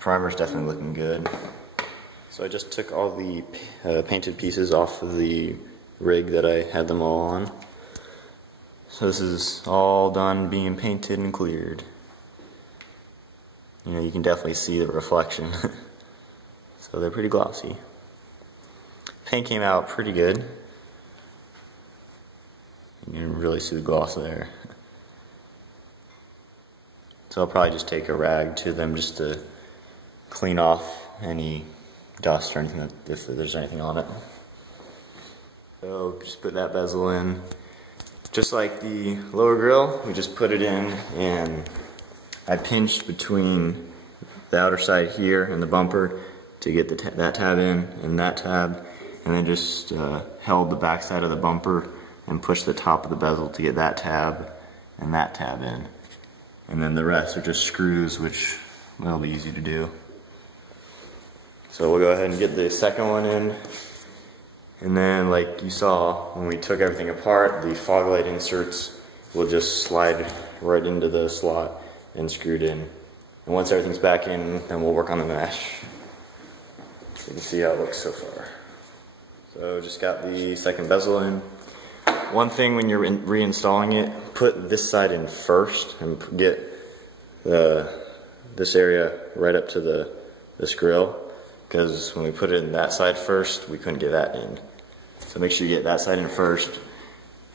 Primer's definitely looking good. So I just took all the painted pieces off of the rig that I had them all on. So this is all done being painted and cleared. You know, you can definitely see the reflection. So they're pretty glossy. Paint came out pretty good. You can really see the gloss there. So I'll probably just take a rag to them just to clean off any dust or anything, if there's anything on it. So just put that bezel in. Just like the lower grille, we just put it in, and I pinched between the outer side here and the bumper to get that tab in and that tab, and then just held the back side of the bumper and pushed the top of the bezel to get that tab and that tab in. And then the rest are just screws, which will be easy to do. So we'll go ahead and get the second one in. And then, like you saw, when we took everything apart, the fog light inserts will just slide right into the slot and screwed in. And once everything's back in, then we'll work on the mesh. So you can see how it looks so far. So just got the second bezel in. One thing when you're reinstalling it, put this side in first and get this area right up to this grill, because when we put it in that side first, we couldn't get that in. So make sure you get that side in first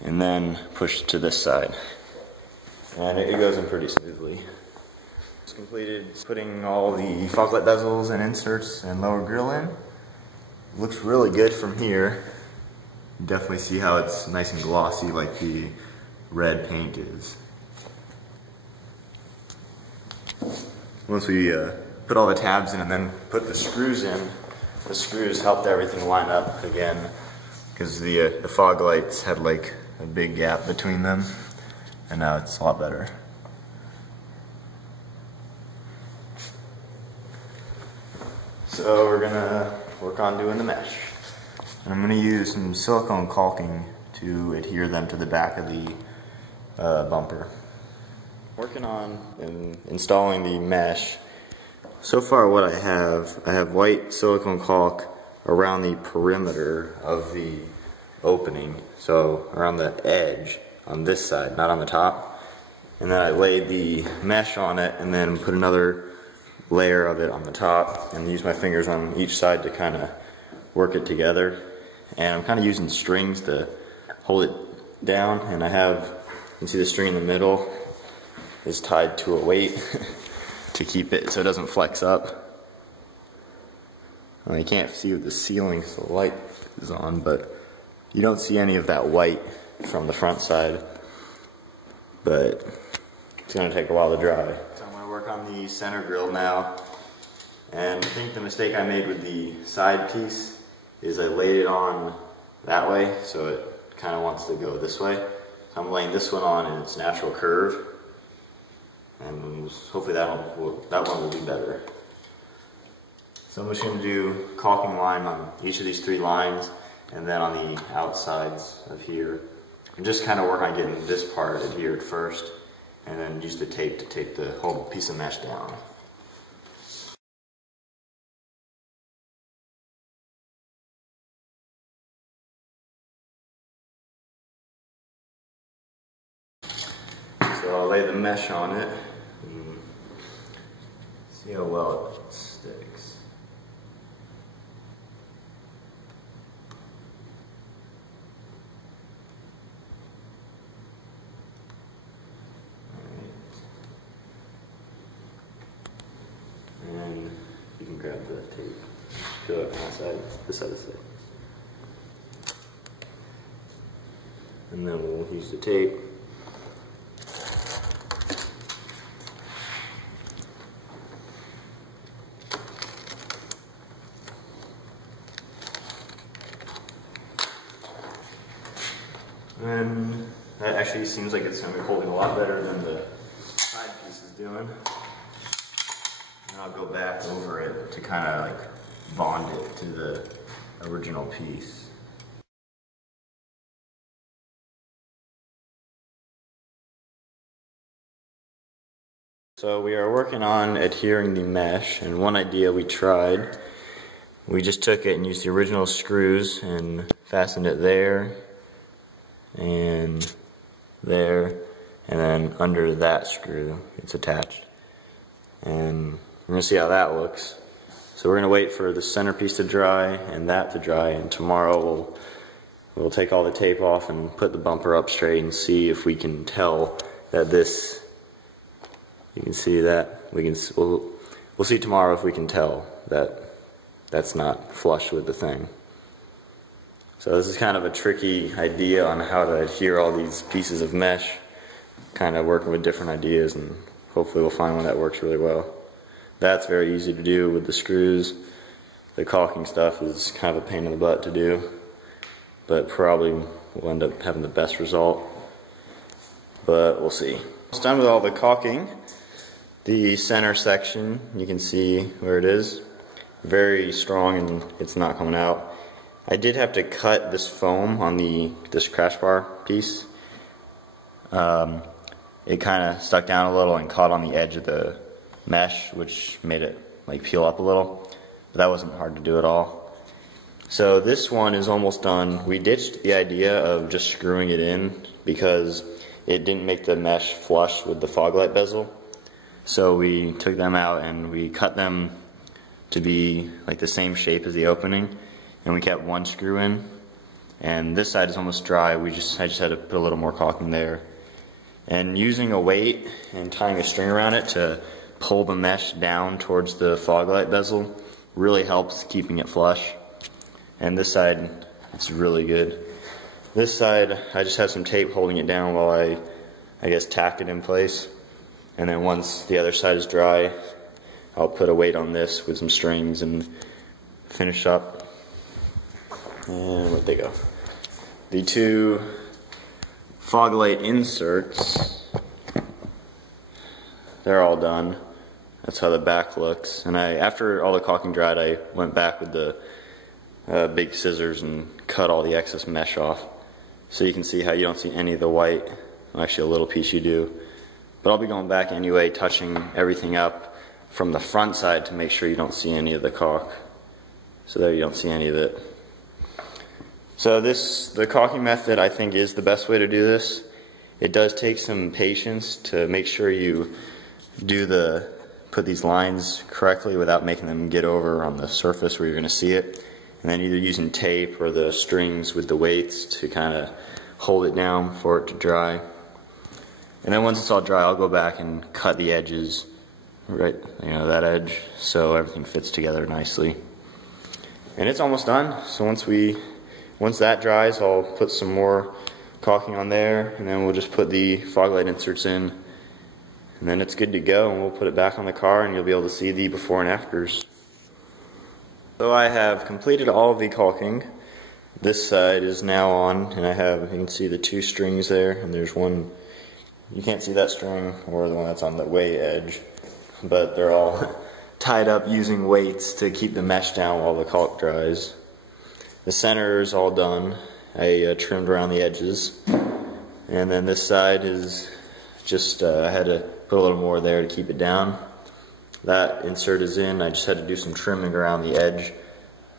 and then push to this side. And it goes in pretty smoothly. It's completed putting all the fog light bezels and inserts and lower grill in. It looks really good from here. You definitely see how it's nice and glossy like the red paint is. Once we put all the tabs in and then put the screws in, the screws helped everything line up again, because the fog lights had like a big gap between them, and now it's a lot better. So we're gonna work on doing the mesh. And I'm going to use some silicone caulking to adhere them to the back of the bumper. Working on installing the mesh. So far what I have white silicone caulk around the perimeter of the opening, so around the edge on this side, not on the top. And then I laid the mesh on it and then put another layer of it on the top and use my fingers on each side to kind of work it together. And I'm kind of using strings to hold it down, and I have, you can see the string in the middle is tied to a weight to keep it so it doesn't flex up. Well, you can't see the ceiling so the light is on, but you don't see any of that white from the front side, but it's going to take a while to dry. So I'm going to work on the center grill now, and I think the mistake I made with the side piece is I laid it on that way, so it kind of wants to go this way. So I'm laying this one on in its natural curve, and hopefully that one will be better. So I'm just going to do caulking line on each of these 3 lines, and then on the outsides of here, and just kind of work on getting this part adhered first, and then use the tape to tape the whole piece of mesh down. So I'll lay the mesh on it and see how well it sticks. Alright. And you can grab the tape to this side. And then we'll use the tape. And that actually seems like it's going to be holding a lot better than the side piece is doing. And I'll go back over it to kind of like bond it to the original piece. So So we are working on adhering the mesh, and one idea we tried, we just took it and used the original screws and fastened it there, and then under that screw it's attached. And we're going to see how that looks. So we're going to wait for the centerpiece to dry and that to dry, and tomorrow we'll take all the tape off and put the bumper up straight and see if we can tell that this, you can see that, we'll see tomorrow if we can tell that that's not flush with the thing. So this is kind of a tricky idea on how to adhere all these pieces of mesh, kind of working with different ideas, and hopefully we'll find one that works really well. That's very easy to do with the screws. The caulking stuff is kind of a pain in the butt to do, but probably will end up having the best result. But we'll see. It's done with all the caulking. The center section, you can see where it is. Very strong and it's not coming out. I did have to cut this foam on this crash bar piece. It kind of stuck down a little and caught on the edge of the mesh, which made it like peel up a little, but that wasn't hard to do at all. So this one is almost done. We ditched the idea of just screwing it in because it didn't make the mesh flush with the fog light bezel. So we took them out and we cut them to be like the same shape as the opening, and we kept one screw in. And this side is almost dry. I just had to put a little more caulking there. And using a weight and tying a string around it to pull the mesh down towards the fog light bezel really helps keeping it flush. And this side, it's really good. This side, I just have some tape holding it down while I guess tack it in place. And then once the other side is dry, I'll put a weight on this with some strings and finish up. And where'd they go? The two fog light inserts, they're all done. That's how the back looks. And after all the caulking dried, I went back with the big scissors and cut all the excess mesh off. So you can see how you don't see any of the white. Well, actually a little piece you do. But I'll be going back anyway, touching everything up from the front side to make sure you don't see any of the caulk. So there you don't see any of it. So the caulking method I think is the best way to do this. It does take some patience to make sure you put these lines correctly without making them get over on the surface where you're going to see it. And then either using tape or the strings with the weights to kind of hold it down for it to dry. And then once it's all dry, I'll go back and cut the edges, right, that edge, so everything fits together nicely. And it's almost done. So once that dries, I'll put some more caulking on there, and then we'll just put the fog light inserts in, and then it's good to go, and we'll put it back on the car, and you'll be able to see the before and afters. So I have completed all of the caulking. This side is now on, and you can see the two strings there, and there's one, you can't see that string or the one that's on the way edge, but they're all tied up using weights to keep the mesh down while the caulk dries. The center is all done. I trimmed around the edges, and then this side is just, I had to put a little more there to keep it down. That insert is in. I just had to do some trimming around the edge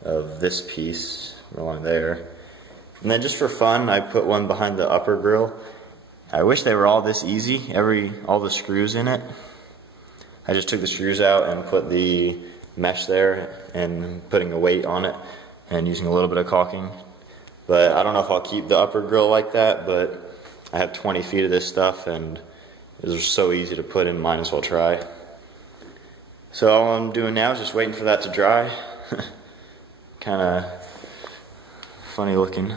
of this piece along there. And then just for fun, I put one behind the upper grill. I wish they were all this easy, all the screws in it. I just took the screws out and put the mesh there and putting a weight on it and using a little bit of caulking. But I don't know if I'll keep the upper grill like that, but I have 20 feet of this stuff and it was so easy to put in, might as well try. So all I'm doing now is just waiting for that to dry. Kind of funny looking.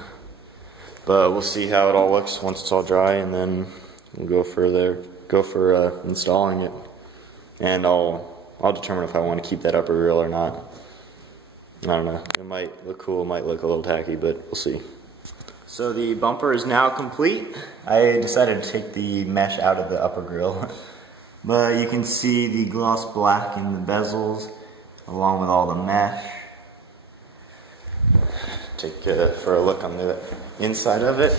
But we'll see how it all looks once it's all dry, and then we'll go for installing it. And I'll determine if I want to keep that upper grill or not. I don't know. It might look cool, it might look a little tacky, but we'll see. So the bumper is now complete. I decided to take the mesh out of the upper grill. But you can see the gloss black in the bezels, along with all the mesh. Take for a look on the inside of it.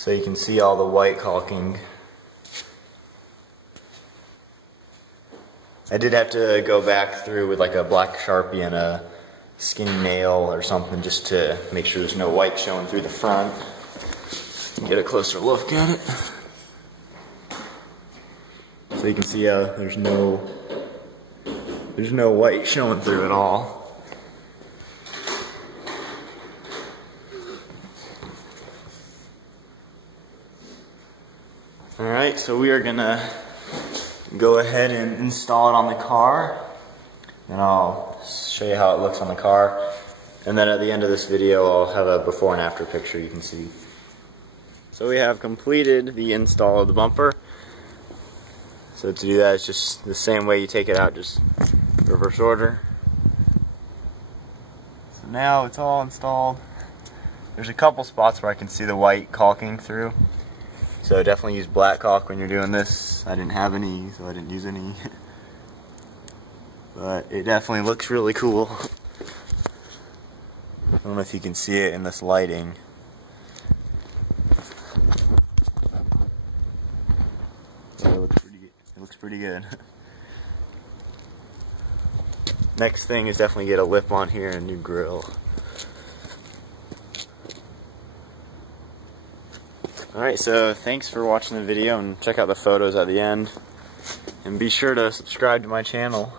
so you can see all the white caulking. I did have to go back through with like a black Sharpie and a skinny nail or something just to make sure there's no white showing through the front. Get a closer look at it. So you can see there's no white showing through at all. Alright, so we are gonna go ahead and install it on the car, and I'll show you how it looks on the car, and then at the end of this video I'll have a before and after picture you can see. So we have completed the install of the bumper. So to do that, it's just the same way you take it out, just reverse order. So now it's all installed. There's a couple spots where I can see the white caulking through. So definitely use black caulk when you're doing this. I didn't have any, so I didn't use any. But it definitely looks really cool. I don't know if you can see it in this lighting. But it looks pretty good. Next thing is definitely get a lip on here and a new grill. Alright, so thanks for watching the video, and check out the photos at the end. And be sure to subscribe to my channel.